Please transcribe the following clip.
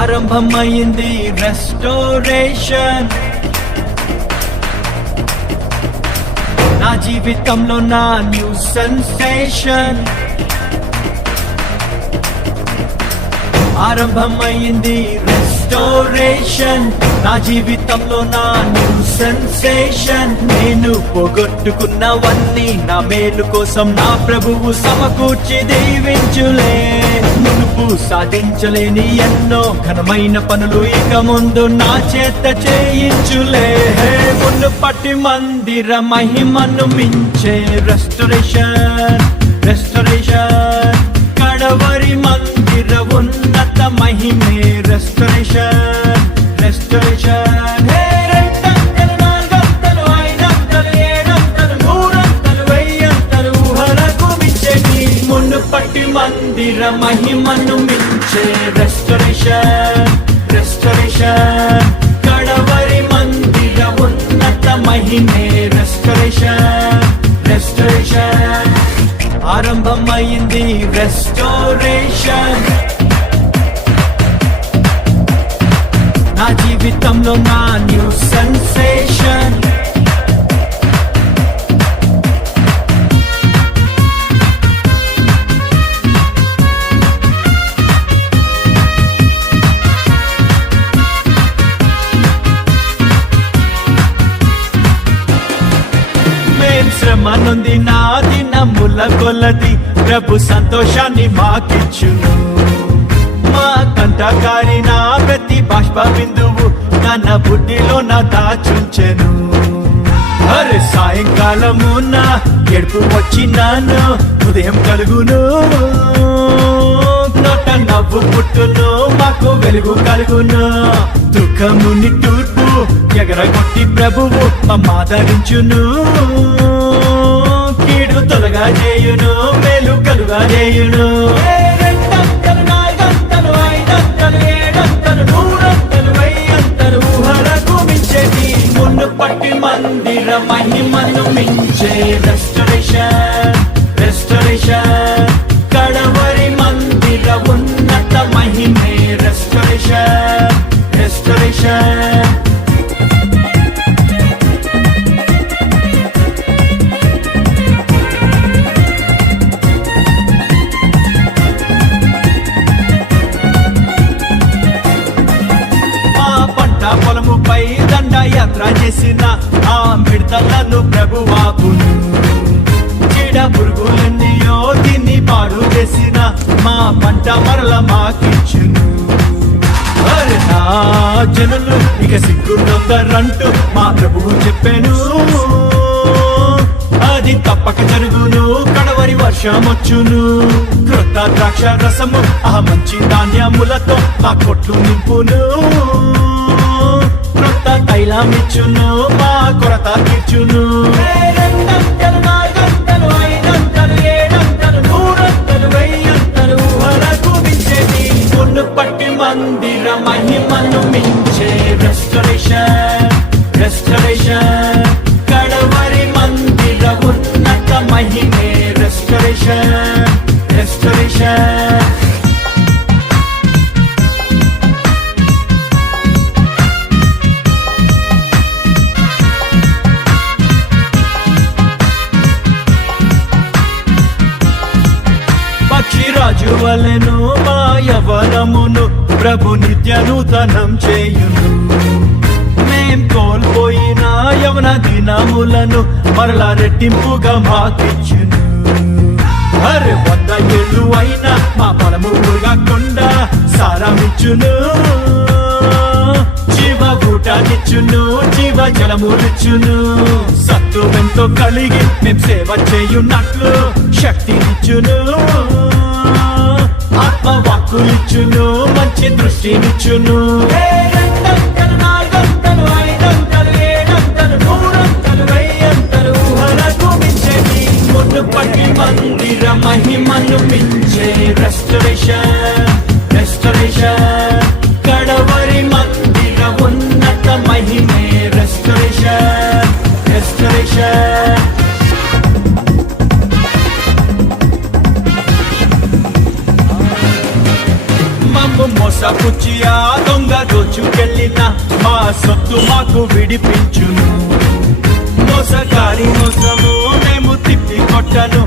ఆరంభమైంది రెస్టోరేషన్, నా జీవితంలో నా న్యూ సెన్సేషన్. ఆరంభమైంది రెస్టోరేషన్, నా జీవితంలో నా న్యూ సెన్సేషన్. నేను పోగొట్టుకున్నవన్నీ నా మేలు కోసం నా ప్రభువు సమకూర్చి దీవించులే. మునుపు సాధించలేని ఎన్నో ఘనమైన పనులు ఇక ముందు నా చేత చేయించులే. మునుపటి మందిర మహిమను మించే రెస్టోరేషన్, రెస్టోరేషన్. కడవరి మందిర ఉన్నత మహిమే రెస్టోరేషన్, రెస్టోరేషన్. రెండంతలు, నాలుగంతలు, ఐదంతలు, ఏడంతలు, మూడంతలు, వెయ్యంతలు ఊహలకు మించేటి మునుపటి మందిర మహిమను మించే రెస్టోరేషన్, రెస్టోరేషన్. కడవరి మందిర ఉన్నత మహిమే రెస్టోరేషన్, రెస్టోరేషన్. ఆరంభమైంది రెస్టోరేషన్, నా జీవితంలో నా న్యూ సెన్సేషన్. శ్రమ నొంది నా దినముల కొలది ప్రభు సంతోషాన్ని మాకిచ్చును. మా కంటకారి నా ప్రతి బాష్ప బిందువు తన బుడ్డిలో నా దాచుంచెను. అరే సాయంకాలము నా ఎడుపు వచ్చినాను, ఉదయం కలుగును, నోట నవ్వు పుట్టును, మాకు వెలుగు కలుగును. దుఃఖముని తూర్పు ఎగరగొట్టి ప్రభువు మమ్మాదరించును. కీడు తొలగా చేయును, మేలు కలుగా చేయును. రెండంతలు, నాలుగంతలు, ఐదంతలు, ఏడంతలు, మూడంతలు, వెయ్యంతలు ఊహలకు మించేటి మునుపటి మందిర మహిమను మించే రెస్టోరేషన్, రెస్టోరేషన్. కడవరి మందిర ఉన్నత మహిమే రెస్టోరేషన్, రెస్టోరేషన్. పొలముపై దండయాత్ర చేసిన ఆ మిడతలను ప్రభువాపును. చీడ పురుగులన్నీయో తిని పాడు చేసిన మా పంట మరల మాకిచ్చును. అరే నా జనులు ఇక సిగ్గుందంటూ మా ప్రభువు చెప్పాను. అది తప్పక జరుగును, కడవరి వర్షం వచ్చును. క్రొత్త ద్రాక్ష రసము ఆ మంచి ధాన్యములతో మా కొట్లు నింపును. క్రొత్త తైలమిచ్చును, మా కొరత తీర్చును. రెండంతలు, నాలుగంతలు, ఐదంతలు, ఏడంతలు, మూడంతలు, వెయ్యంతలు ఊహలకు మించేటి మునుపటి మందిర మహిమను మించే రెస్టోరేషన్, రెస్టోరేషన్. కడవరి మందిర ఉన్నత మహిమే రెస్టోరేషన్, రెస్టోరేషన్. పక్షిరాజు వలెను మా యవనమును ప్రభు నిత్య నూతనం చేయును. మేం కోల్పోయిన యవన దినములను మరలా రెట్టింపుగా మాకిచ్చును. అరే 100 ఏళ్ళు అయినా మా పొలము మురగకుండా సారమిచ్చును. జీవ ఊటానిచ్చును, జీవ జలములిచ్చును. సత్తువెంతో కలిగి మేం సేవ చేయున్నట్లు శక్తినిచ్చును. ఆత్మవాక్కులిచ్చును, మంచి దృష్టినిచ్చును. రెండంతలు, నాలుగంతలు, ఐదంతలు, ఏడంతలు, మూడంతలు, వెయ్యంతలు ఊహలకు మించేటి మునుపటి మందిర మహిమను మించే రెస్టరేషన్ రెస్టరేషన్ కడవరి మందిర ఉన్నత మహిమే రెస్టరేషన్ రెస్టరేషన్ మమ్ము మోసపుచ్చి ఆ దొంగ దోచుకెళ్ళిన మా సొత్తు మాకు విడిపించును మోసగారి మోసము మేము తిప్పి కొట్టను